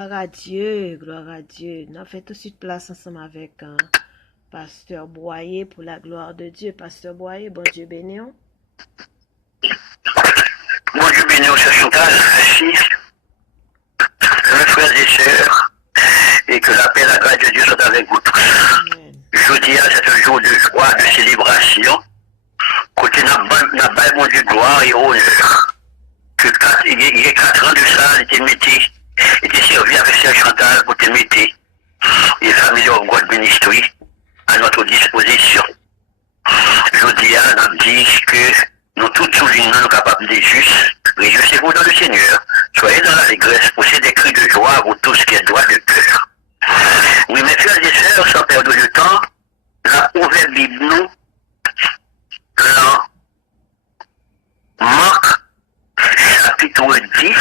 Gloire à Dieu. Nous fait tout de suite place ensemble avec Pasteur Boyer pour la gloire de Dieu. Pasteur Boyer, bon Dieu béni. Bon Dieu béni, cher Chantal, merci, mes frères et sœurs, et que la paix et la grâce de Dieu soient avec vous tous. Amen. Jeudi, c'est un jour de joie, de célébration, côté n'a pas mon Dieu gloire et honneur. Il y a 4 ans de ça, il était servi avec Sœur Chantal pour te mettre les familles of God Ministry à notre disposition. Jeudi, on a dit que nous tous soulignons, nous capables de juste, réjouissez-vous dans le Seigneur, soyez dans l'allégresse, poussez des cris de joie pour tout ce qui est droit de cœur. Oui, mes frères et sœurs, sans perdre de temps, la ouvert Bible nous, dans Marc, chapitre 10,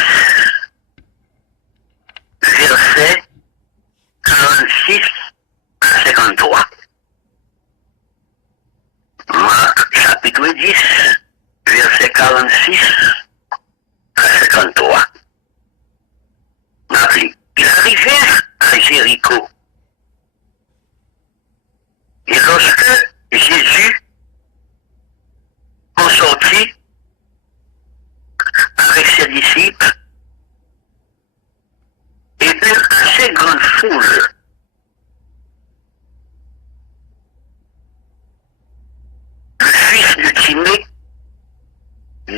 verset 46 à 53. Marc, chapitre 10, verset 46 à 53. Ils arrivèrent à Jéricho. Et lorsque Jésus en sortit avec ses disciples et une assez grande foule, le fils de Timée,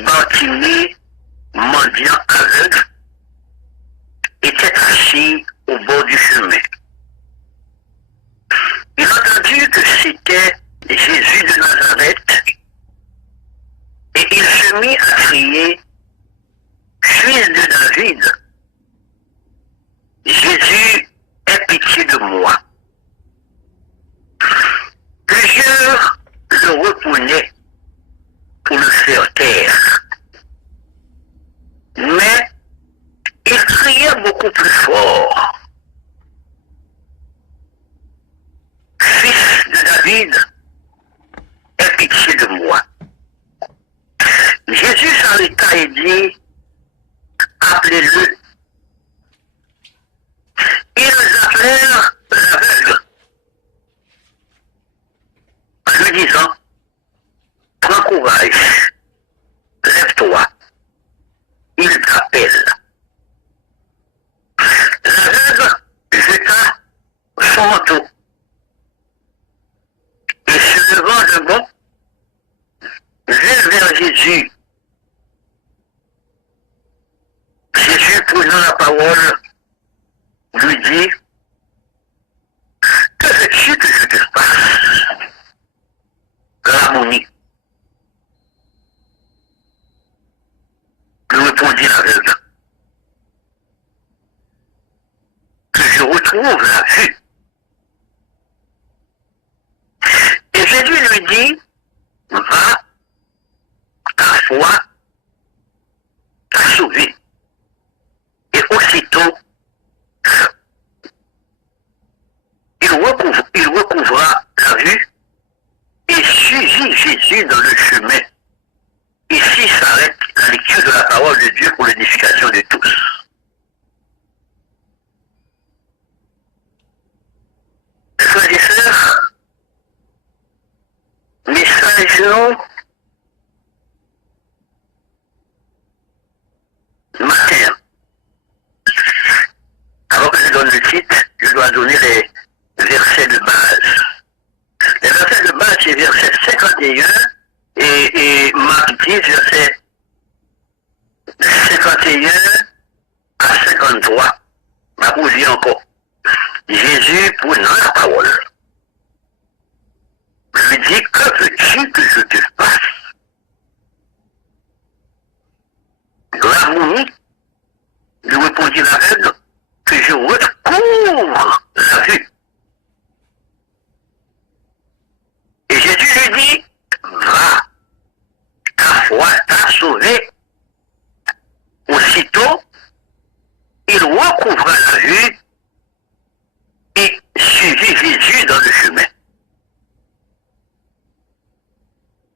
Bartimée, mendiant aveugle, était assis au bord du chemin. Il entendit que c'était Jésus de Nazareth et il se mit à crier, Fils de David, Jésus, aie pitié de moi. Plusieurs le reprenaient pour le faire taire. Mais il criait beaucoup plus fort. Fils de David, aie pitié de moi. Jésus s'arrêta et dit, appelez-le. Ils appelèrent l'aveugle en lui disant, prends courage, lève-toi, il t'appelle. L'aveugle jeta son manteau et se levant de bon, vint vers Jésus. Jésus, prenant la parole, lui dit, que veux-tu que je te fasse? L'harmonie. Lui répondit l'aveugle, que je retrouve la vue. Et Jésus lui dit, va, ta foi t'a sauvé. Et aussitôt, il recouvra la vue et suivit Jésus dans le chemin. Ici s'arrête la lecture de la parole de Dieu pour l'édification de tous. Frères et sœurs, message matin. Avant que je donne le titre, je dois donner les versets de base. Les versets de base, c'est verset 51 et Marc 10, verset 51 à 53. Ma vous dit encore. Jésus prenant la parole lui dit, que veux-tu que je te fasse? L'harmonie, lui répondit l'aveugle, que je recouvre la vue. Et Jésus lui dit, va, ta foi t'a sauvé. Aussitôt, il recouvra la vue et suivit Jésus dans le chemin.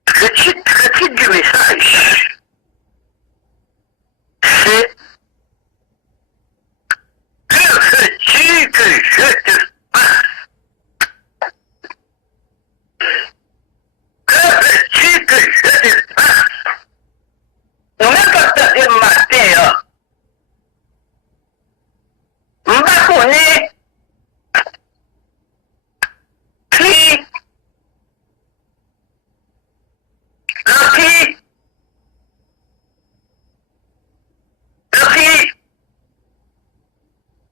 Le titre du message, c'est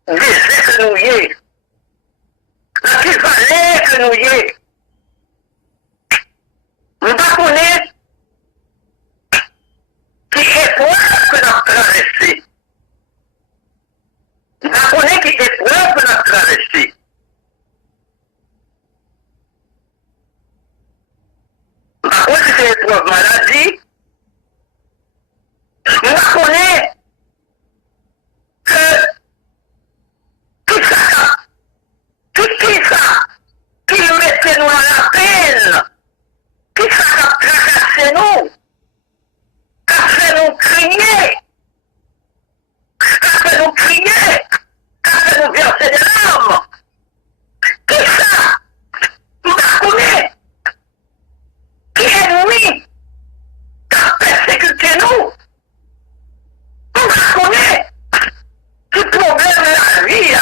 désir que nous y est, la qui valait que nous y est. Nous ne connaissons qui épreuve que nous avons traversé. Nous ne connaissons qui épreuve que nous avons traversé. Nous ne connaissons qui épreuve maladie. Nous ne connaissons que tout ça, qui mettait nous à la peine, qui ça a tracassé nous, qui a fait nous crier, qui a fait nous crier, qui a fait nous verser des larmes, qui ça, nous la connaît, qui est ennemi, qui a persécuté nous, nous la connaît, qui problème de la vie,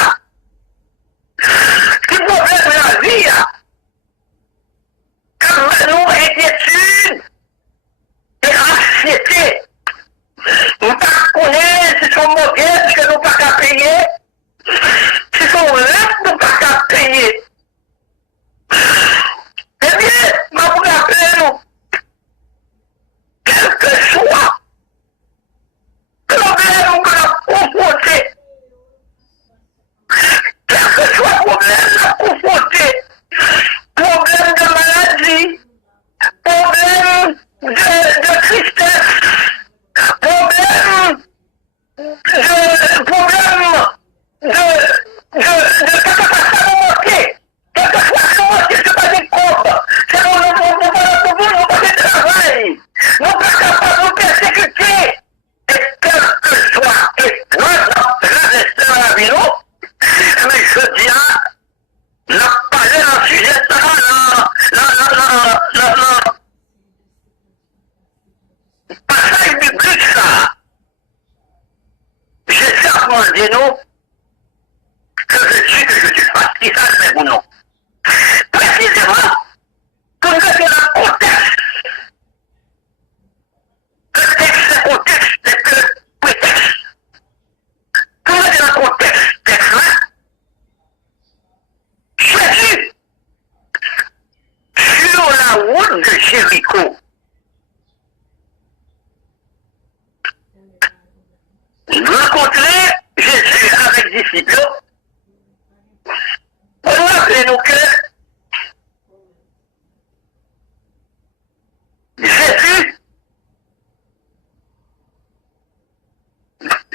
qui problème de la vie, comme nous inquiétude et anxiété. Nous ne connaissons pas si sont mauvaises que nous ne pouvons pas payer, si sont laides nous ne pouvons pas payer. Eh bien, je vous rappelle, nous, quel que soit le problème que nous avons confronté, quel que soit le problème que nous avons confronté, problème de maladie, problème de tristesse, problème de capacité, quelque soit comment c'est pas des comptes, c'est nous pas de travail, nous pas capables de persécuter, et quel que soit épreuve traversée dans la vie, mais je dis, n'a parlé d'un sujet passage biblique ça. J'ai certainement dit non, que je suis parti, ça c'est mon nom. Précisément, pour que c'est le contexte. Le texte, c'est contexte, c'est que prétexte. Pour que c'est le contexte, texte là, Jésus, sur la route de Jéricho, rencontrer Jésus avec les disciples, pour rappeler-nous que Jésus,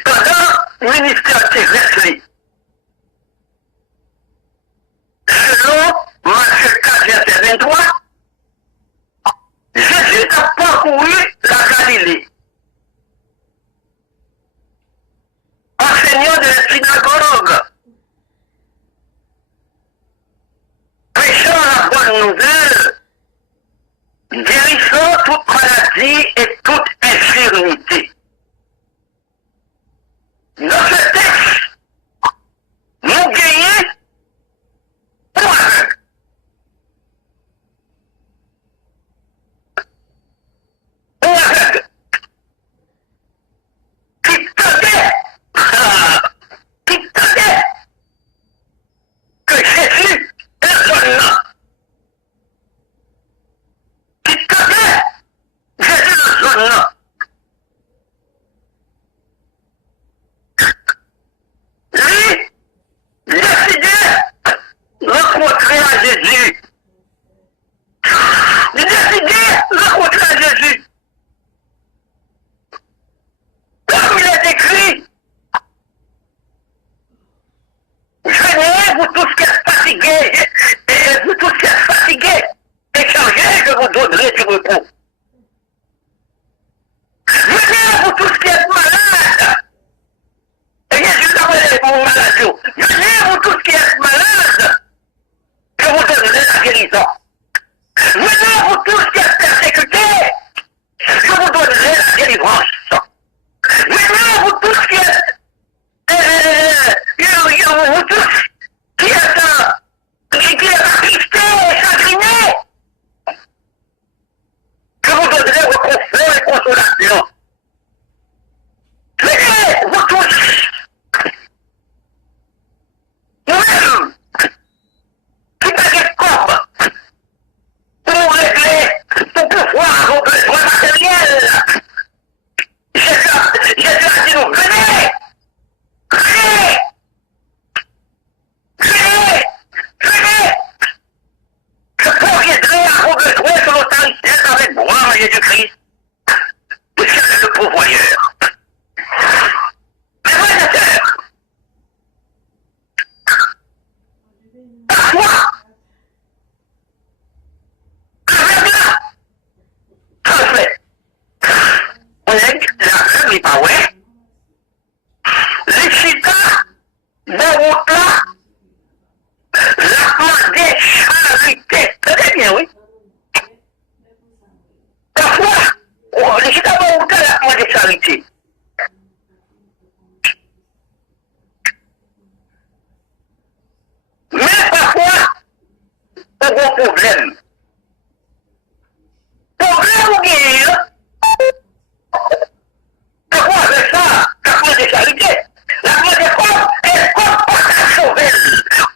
pendant le ministère terrestre, selon Matthieu 4, verset 23, Jésus a parcouru la Galilée, enseignant de la synagogue, prêchant la bonne nouvelle, guérissant toute maladie et toute infirmité. Dans ce texte, nous gagnons pour aveugle. Pour aveugle. Qui tentait que Jésus est là. Qui tentait Jésus est là. Lui, décidait de rencontrer à Jésus. Il décidait de rencontrer à Jésus. Comme il est écrit, venez vous tous qui êtes fatigués, et vous tous qui êtes fatigués, et chargés, je vous donnerai du repos. Venez vous tous qui êtes malades, et Jésus t'appelle pour malades. Venez vous tous qui êtes malades, je vous donnerai la guérison. Venez vous tous qui êtes persécutés, je vous donnerai la délivrance. Venez vous tous qui êtes vous tous qui êtes attristés, chagrinés, je vous donnerai vos confort et consolation. Venez vous tous dans route là, la des charités. Très bien, oui. Parfois, je suis d'abord route là, la des charités. Mais parfois, on a un problème. Problème ou bien, parfois avec ça, parfois des charités. La voix des femmes est comme pas ta sauver,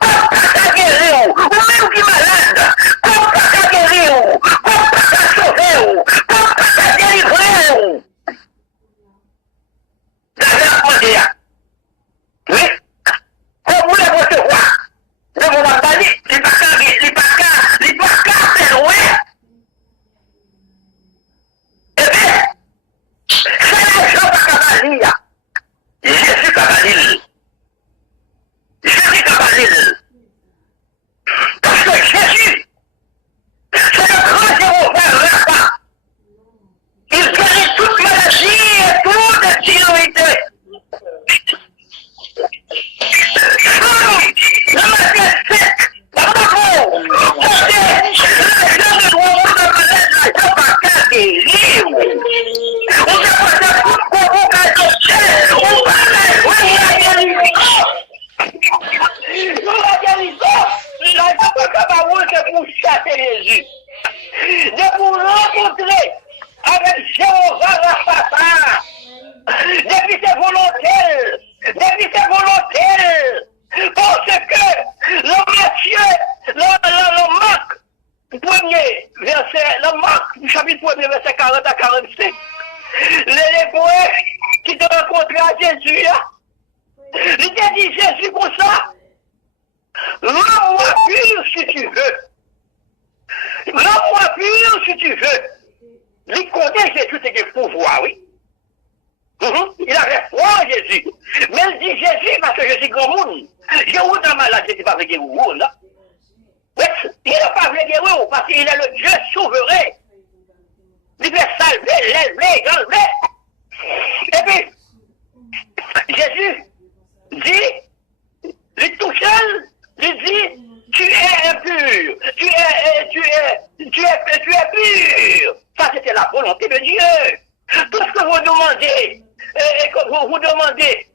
comme pas ta guérir, ou même qui malade, comme pas ta guérir, comme pas ta sauver, comme pas ta délivrer. D'ailleurs, on dit, oui, comme vous le recevoir, de mon abali, il pas qu'à faire loin. Eh bien, c'est les gens pas qu'à venir. Jésus Cabanil. Jésus Cabanil. Parce que Jésus, c'est le grand Jéhovah Rapha. Il guérit toute maladie et toute infirmité. La maladie sec, la mort, on sait, les gens ne doivent pas malade, la jambe à qu'à guérir. On ne peut pas faire pour vous qu'à toucher, on va la guérison. La guérison, la jambe à Cabaroul, c'est pour chasser Jésus. C'est pour rencontrer avec Jéhovah Rapha. Depuis ses volontés, parce que le Matthieu, le Marc, premier verset, le Marc, chapitre 1er, verset 40 à 45, les lépreux qui te rencontrent à Jésus, il te dit Jésus pour ça, rends-moi pur si tu veux. Rends-moi pur si tu veux. Il connaît Jésus, c'est le pouvoir, oui. Il avait foi en Jésus. Mais il dit Jésus parce que je suis grand monde. J'ai où dans ma maladie, c'est pas avec vous, là. Il n'a pas voulu guérir parce qu'il est le Dieu souverain. Il veut salver, l'élever, enlever. Et puis, Jésus dit, il touche, il dit, tu es impur, tu es pur. Ça, c'était la volonté de Dieu. Tout ce que vous demandez,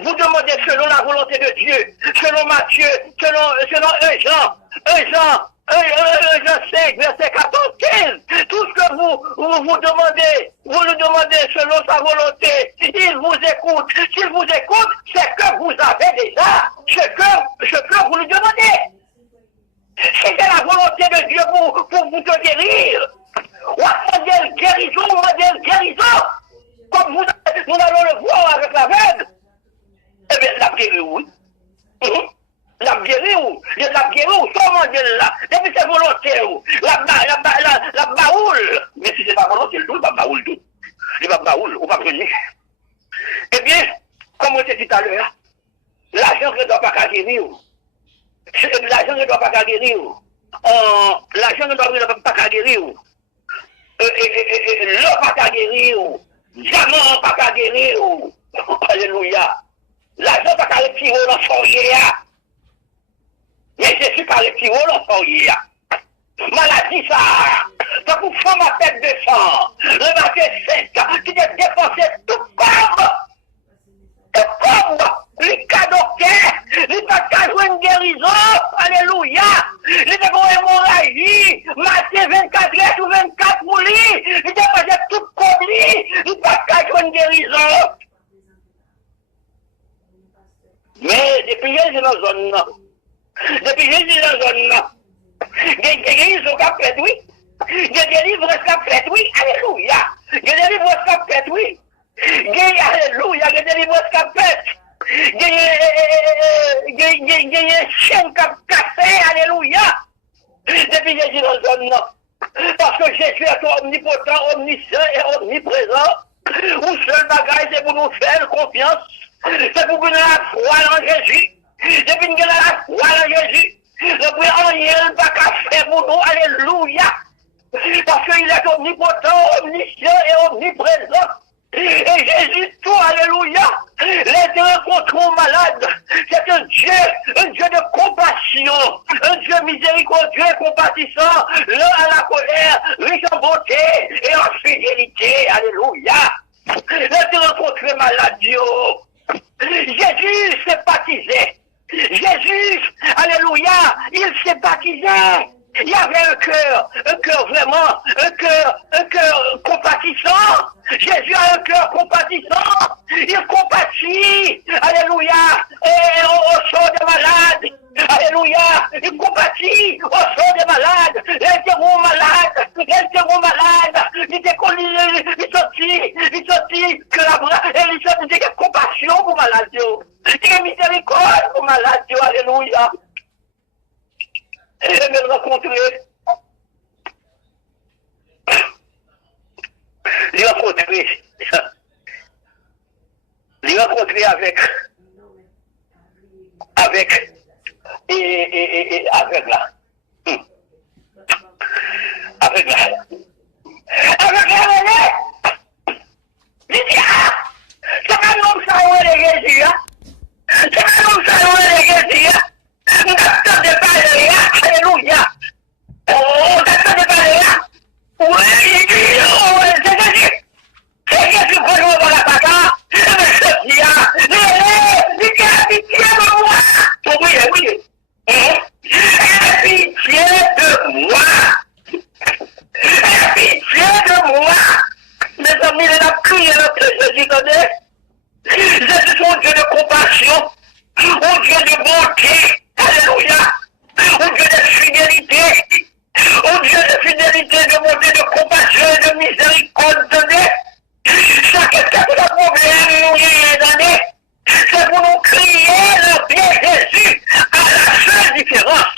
vous demandez selon la volonté de Dieu, selon Matthieu, selon 1 Jean 5, verset 14, 15. Tout ce que vous demandez, vous le demandez selon sa volonté. Il vous écoute. S'il vous écoute, c'est que vous avez déjà ce que vous lui demandez. C'était la volonté de Dieu pour vous guérir. On va dire guérison. Comme nous allons le voir avec la veine. Eh bien, la guérir, oui. La guérir, comment dire là. Depuis c'est volonté, la baoule. Mais si c'est pas volonté, le pas baoule tout. Il va baoule, on va venir. Eh bien, comme on s'est dit tout à l'heure, l'argent ne doit pas guérir. L'argent ne doit pas guérir. L'argent ne doit pas guérir. L'eau pas guérir. Diamant pas guérir. Alléluia. L'argent pas retirer dans son yéa. Mais Jésus pas retirer dans son yéa. Maladie ça. Donc pour faire ma tête de sang. Le matin 5 qui est dépensé tout comme. Les cadeaux, les pas jouer une guérison, alléluia, les pas hémorragie, matin 24 heures ou 24 pour lui, les pas tout comme lui, les pas jouer une guérison. Mais depuis que j'ai dans la zone, il y a des guérisons qui ont fait, oui, il y a des livres qui ont fait, oui, alléluia, il y a des livres qui ont fait, oui. Alléluia, il y a des livres qui ont fait. Il y a des chaînes qui ont cassé, alléluia. Depuis Jésus dans la zone, parce que Jésus est omnipotent, omniscient et omniprésent. Où seul bagage c'est pour nous faire confiance. C'est pour nous la foi en Jésus. Depuis nous la foi en Jésus. Le prix en rien pas qu'à faire pour nous, alléluia. Parce qu'il est omnipotent, omniscient et omniprésent. Et Jésus, tout, alléluia, Les rencontrons malades. C'est un Dieu de compassion, un Dieu miséricordieux et compatissant, lent à la colère, riche en bonté et en fidélité. Alléluia. Les rencontrons malades, Dieu. Jésus s'est baptisé. Jésus, alléluia, il s'est baptisé. Il y avait un cœur vraiment, un cœur compatissant. Jésus a un cœur compatissant. Il compatit, alléluia, et au sort des malades. Alléluia, il compatit au sort des malades. Les terreaux malades, il sortit que la bras, et il sortit que compassion pour malade. Il y a miséricorde pour malade, alléluia. Et me rencontrer. Les rencontrer avec là. Avec là. Lydia, c'est pas l'homme ça où est Jésus, hein? C'est pas l'homme ça où est Jésus, hein? On t'attendait pas là, alléluia. On t'attendait pas là. Oui, c'est Jésus. C'est Jésus pour nous dans la bataille. C'est Jésus, pitié de moi. Oui. Pitié de moi. Pitié de moi. Mes amis, il a crié notre Jésus connaît. Jésus est un Dieu de compassion, un Dieu de bonté. Alléluia. Un Dieu de fidélité. Un Dieu de fidélité, de bonté, de compassion et de miséricorde donnée. Chaque étape de problème nous est donné. C'est pour nous crier le bien Jésus à la seule différence.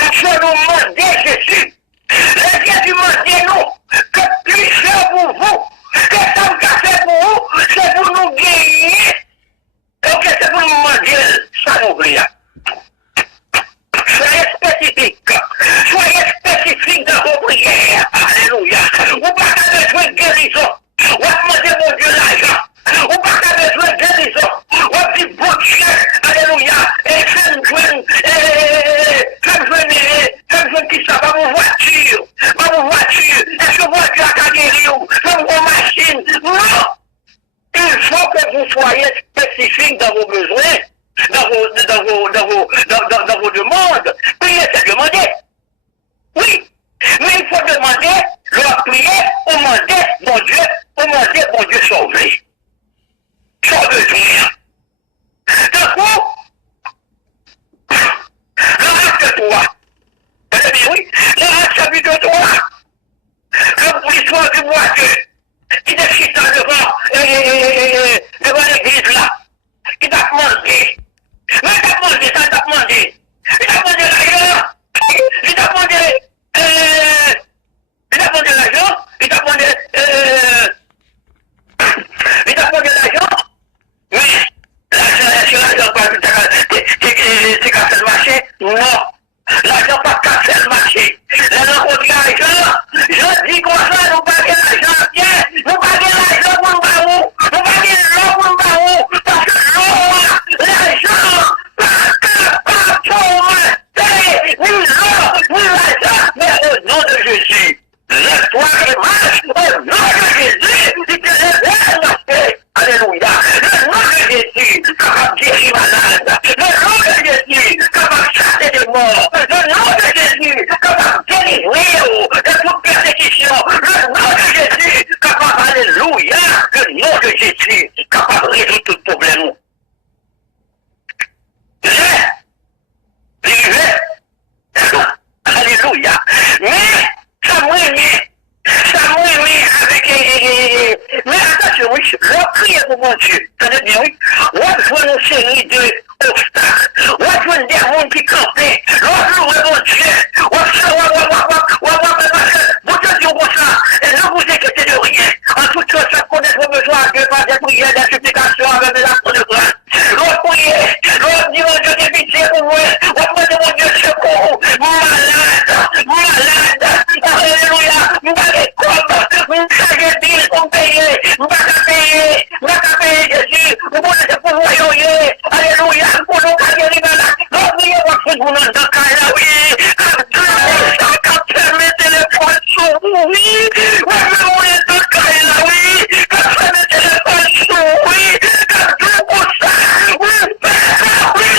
Il faut nous demander Jésus. Le Jésus m'a dit nous que plus c'est pour vous, que ça me fait pour vous, c'est pour nous gagner. Donc c'est pour nous demander ça nous brille. Soyez spécifique dans vos prières. Alléluia. Vous n'avez pas besoin de guérison. Vous demandez mon Dieu l'argent. Vous n'avez pas besoin de guérison. Vous dites bon Dieu. Alléluia. Et faites jouer qui ça va vos voitures. Est-ce que voiture a guéri ou vos machines? Non. Il faut que vous soyez spécifique dans vos besoins. Dans vos demandes. Prier, c'est demander. Oui. Mais il faut demander, leur prier, demander, mon Dieu, sauver. Sauver tout. D'un coup, le acte 3. Eh bien oui, le acte chapitre 3. L'histoire du boiteux, qui décide devant l'église là, qui t'a demandé. Mais il t'a demandé l'argent. Il t'a demandé l'argent. Mais l'argent pas c'est cassé le marché. Non. L'argent pas cassé le marché. L'argent qu'on dit l'argent. Je dis quoi ça, nous pas l'argent. Tiens, nous pas l'argent pour nous pas où. Nous pas l'argent pour nous pas où. Parce que l'argent, pas mais au nom de Jésus, lève-toi et marche, au nom de Jésus, il te révèle. Alléluia. Le nom de Jésus, capable de guérir malade. Le nom de Jésus, capable de chasser des morts. Le nom de Jésus, capable de délivrer de toute persécution. Le nom de Jésus, capable, alléluia. Le nom de Jésus, capable de résoudre tout problème. Alléluia. Mais ça m'aimait avec mais attention, oui, je prie pour mon Dieu. Tenez bien, oui. On voit une série d'obstacles. On voit des gens qui campaient. On voit mon Dieu. Vous te dites comme ça. Et ne vous inquiétez de rien. En tout cas, ça connaît vos besoins de par des prières, des supplications avec des actes de grâce. L'on prie, l'on dit mon Dieu de pitié pour moi. On prie mon Dieu de secours. Malade. Alléluia. Vous avez comme. Vous savez bien qu'on paye. Vous n'avez pas payé. Jésus. Vous connaissez vous n'en d'accord là, oui. Quand tu mets téléphone sur vous, oui. Oui, vous n'en d'accord là, oui. Quand tu mets téléphone sur vous, oui. Quand tu fais ça, oui.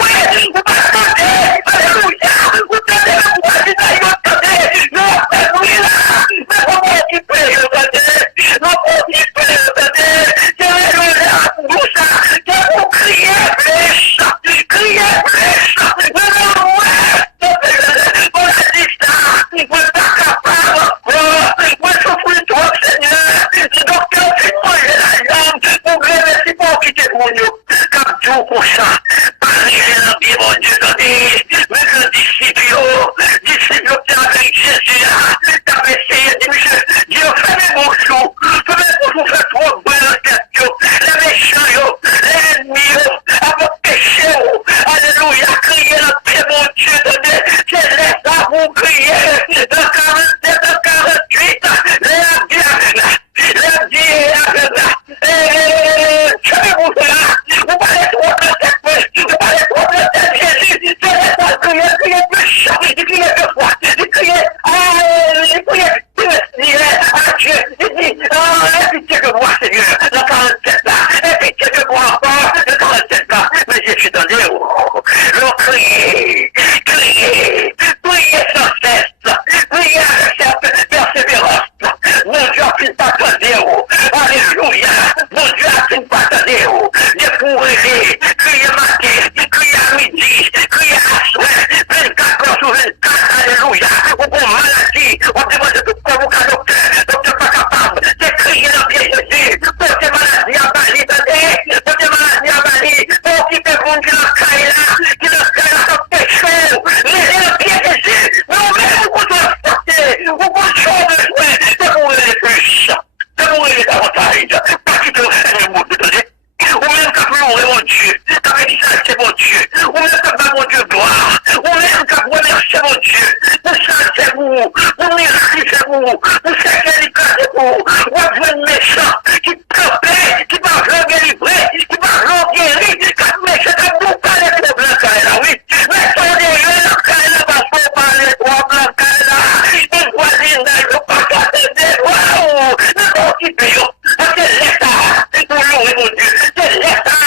Oui, oui, vous m'entendez. Alléluia. Vous entendez la voix du Seigneur, vous entendez. Non, oui, là. Mais comment tu peux, vous entendez. Non, comment tu peux, vous entendez. C'est là, vous ça. C'est pour crier, flèche. Crier, flèche. Non, ouais. On a dit ça. On n'est pas capable encore. Moi, je souffre trop, Seigneur. Le docteur, c'est moi, j'ai la jambe. Pour que merci pour quitter mon Dieu. Comme tout pour ça. Paris, j'ai l'envie, mon Dieu, donné. Mais le disciple, qui est avec Jésus, t'avais essayé, dit, monsieur, Dieu, fais mes bons choux. Fais mes bons choux, fais trop de bonnes questions. Les méchants, les ennemis, avant péché, alléluia, crier la paix, mon Dieu, donné. Je laisse à vous crier. Dans 47, dans 48, vous parlez trop de cette vous parlez trop de cette Jésus, je laisse à crier plus chaud, il criait deux fois, il criait, à Dieu, il dit, aie pitié de moi, Seigneur, dans 47 là, aie pitié de moi encore, dans 47 là, mais je suis dans les hauts, l'on crier, sans cesse, crier avec persévérance, mon Dieu a pris pas de zéro, alléluia, mon Dieu a pris pas de zéro, Dieu pour rêver, crier matin, crier à midi, crier à soir, 24 heures sur 24, alléluia, ou pour maladie, on demande de tout comme au docteur pas capable, c'est crier dans pied Jésus, pour ces maladies à Bali, pour ces maladies à Bali, pour qui peut vous qui la caille là, sans péché, les pieds Jésus, nous-mêmes, vous devons sortir, vous pouvez changer, c'est pour les plus, c'est pour les davantage, parce que vous faites le monde de donner. Ou même quand vous louez mon Dieu, quand vous dites ça, c'est mon Dieu. Ou même quand vous mon Dieu gloire. Ou même quand vous remerciez mon Dieu. Pour ça, c'est vous. Pour miracle, c'est vous. Pour cette délicat, c'est vous. Ou un méchant qui peut, qui va le délivrer, qui va le guérir. Quand méchant, quand vous parlez de blanc, là, oui. Mais sans derrière, là, parce qu'on parle de trois blancs, là. Une voisine, là, je pas qu'à t'aider. Waouh! Non, qui paye. Parce que l'État, pour louer mon Dieu. C'est l'État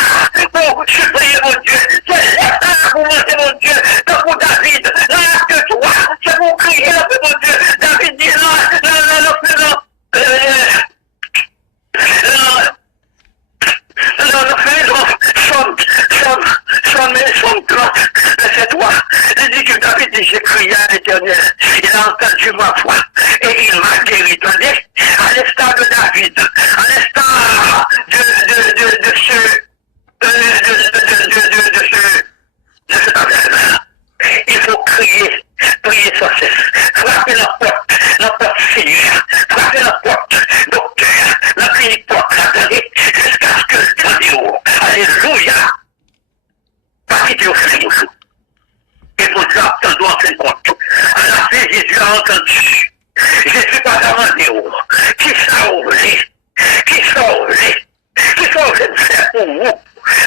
pour supplier mon Dieu. C'est l'État pour monter mon Dieu. Comme pour David, là que toi, c'est pour crier là mon Dieu. David dit somme 30, verset 3. Il dit que David dit, j'ai crié à l'Éternel. Il a entendu ma voix et il m'a guéri. Attendez, à l'instar de David, à l'instar de cet affaire-là, il faut crier, prier sans cesse, frapper la porte Seigneur, frapper la porte docteur, la clinique porte, attendez, jusqu'à ce que le Dieu, alléluia, pas quitter au fond. Et pour ça, on doit faire compte. À la fin, Jésus a entendu. Jésus pas demandé qui sauve, qui sauve le faire pour vous.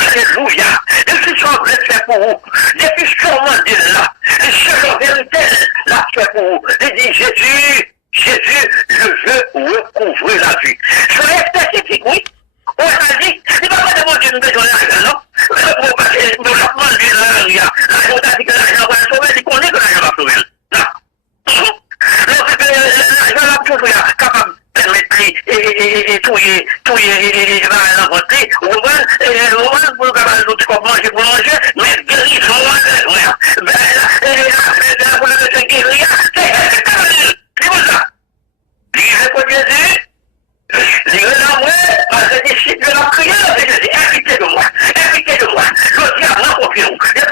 Alléluia. Et qui sauve le faire pour vous. Depuis ce qu'on m'a dit là, et ce en vérité, l'a fait pour vous. Il dit Jésus, je veux recouvrir la vie. Soyez spécifique, oui. On a dit, il ne va pas demander une besoin d'argent, non? Parce que nous avons demandé l'argent. On a dit que l'argent va sauver, il connaît que l'argent va sauver. Non. L'argent va sauver, capable de permettre et touiller, va l'envoyer. On va, pour capable de manger pour manger, mais guérison, pour le guérir, c'est comme ça. Lisez pour Jésus. Lisez la moi, parce que les disciples l'ont crié, et je dis, invitez de moi, le diable n'a pas fait.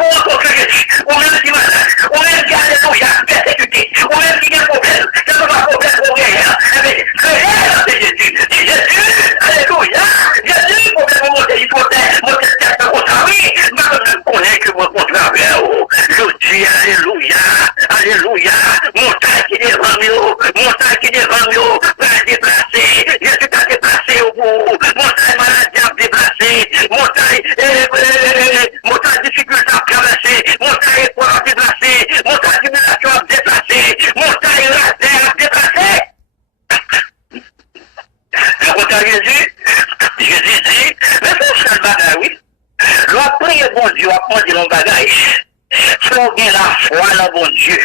Faut qu'il la foi dans mon Dieu.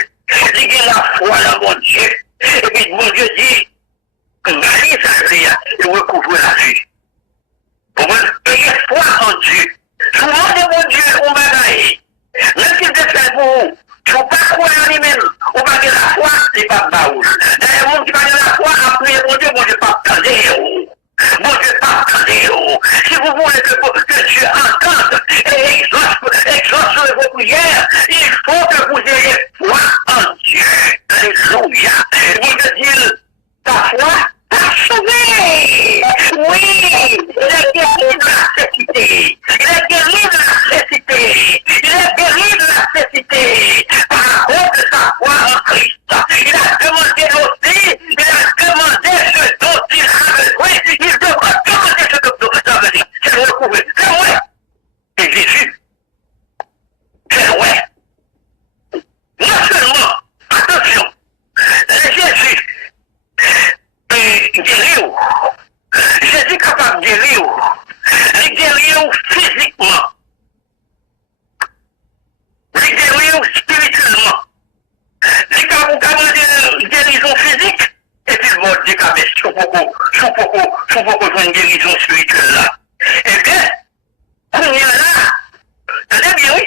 Il y a la foi dans mon Dieu. Et puis mon Dieu dit, Marie, ça veut dire, il recouvre la vie. Pour ayez foi en Dieu. Souvent de mon Dieu, on m'a gagné. Même s'il te fait pour vous, il ne faut pas croire en lui-même. On va dire la foi, c'est pas baoul. D'ailleurs, mon Dieu va dire la foi, après mon Dieu pas attendre. Mon Dieu pas attendre. Si vous voulez que Dieu entende et exauce vos prières, il faut que vous ayez foi en Dieu. Alléluia. Mon Dieu dit, ta foi t'a sauvé. Oui, il est guéri de la cécité. Il est guéri de la cécité. Il est guéri de la cécité. Par cause de sa foi en Christ. Il a demandé aussi, il a demandé ce dont il a besoin. Il devra demander ce dont il a besoin. C'est le recouvrir. C'est vrai. Et Jésus, c'est vrai. Non seulement, attention, Jésus guérit. Jésus capable de guérir. Il guérit physiquement. Il guérit spirituellement. Il est capable de guérison physique et puis le mode du cabès. Sous beaucoup une guérison spirituelle là. Et bien, on y a là, tenez bien, oui.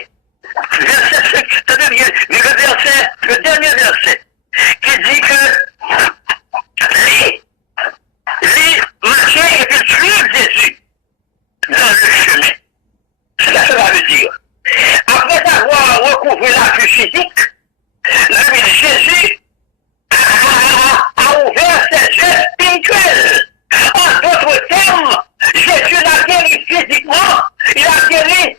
Tenez bien, le dernier verset, qui dit que les marchaient et puis suivent Jésus dans le chemin. C'est ça que ça veut dire. Après avoir recouvré la vue physique, Jésus a ouvert ses yeux spirituels. En d'autres termes, Jésus l'a guéri physiquement, il a guéri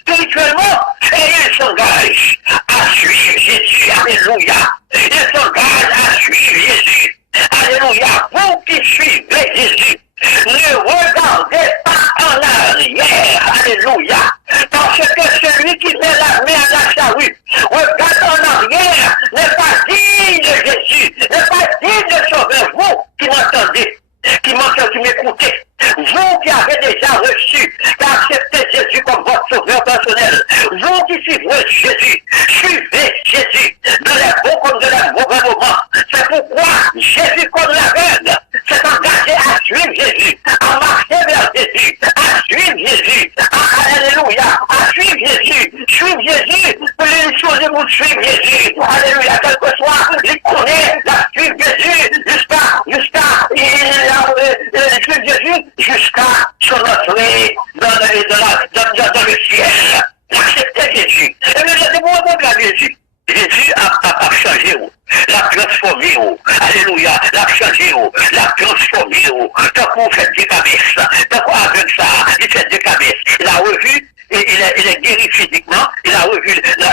spirituellement, et il s'engage à suivre Jésus. Alléluia. Il s'engage à suivre Jésus. Alléluia. Vous qui suivez Jésus, ne regardez pas en arrière. Alléluia. Parce que celui qui met la main à la charrue, regarde en arrière, n'est pas digne de Jésus, n'est pas digne de sauver. Vous qui m'entendez, qui m'écoutez, vous qui avez déjà reçu, qui acceptez Jésus comme votre sauveur personnel, vous qui suivez Jésus, suivez Jésus dans les bons comme dans les mauvais moments. C'est pourquoi Jésus comme l'aveugle s'est engagé à suivre Jésus, à marcher vers Jésus, à suivre Jésus, alléluia, à suivre Jésus, pour les choses vous suivre Jésus, alléluia, quel que soit, il connaît, la suivre Jésus, jusqu'à son entrée dans le ciel. Acceptez Jésus. Et bien, c'est bon de Jésus. Jésus a changé, l'a transformé, alléluia, l'a changé, l'a transformé, tant qu'on fait des cabesses, tant qu'on avec ça, il fait des cabesses, il a revu, et il est guéri physiquement, il a revu, il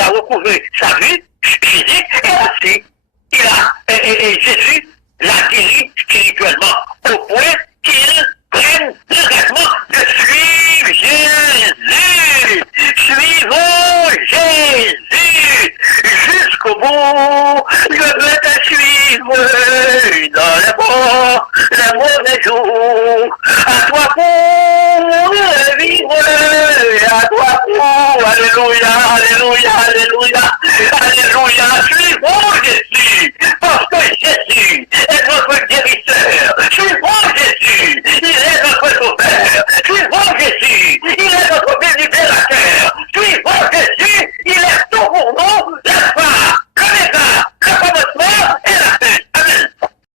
a recouvré sa vue physique, et aussi, Jésus l'a guéri spirituellement, au point qu'il prenne l'engagement de suivre Jésus. Suivons Jésus jusqu'au bout. Je veux te suivre dans les mauvais jours. À toi pour vivre, à toi pour, alléluia, alléluia, alléluia.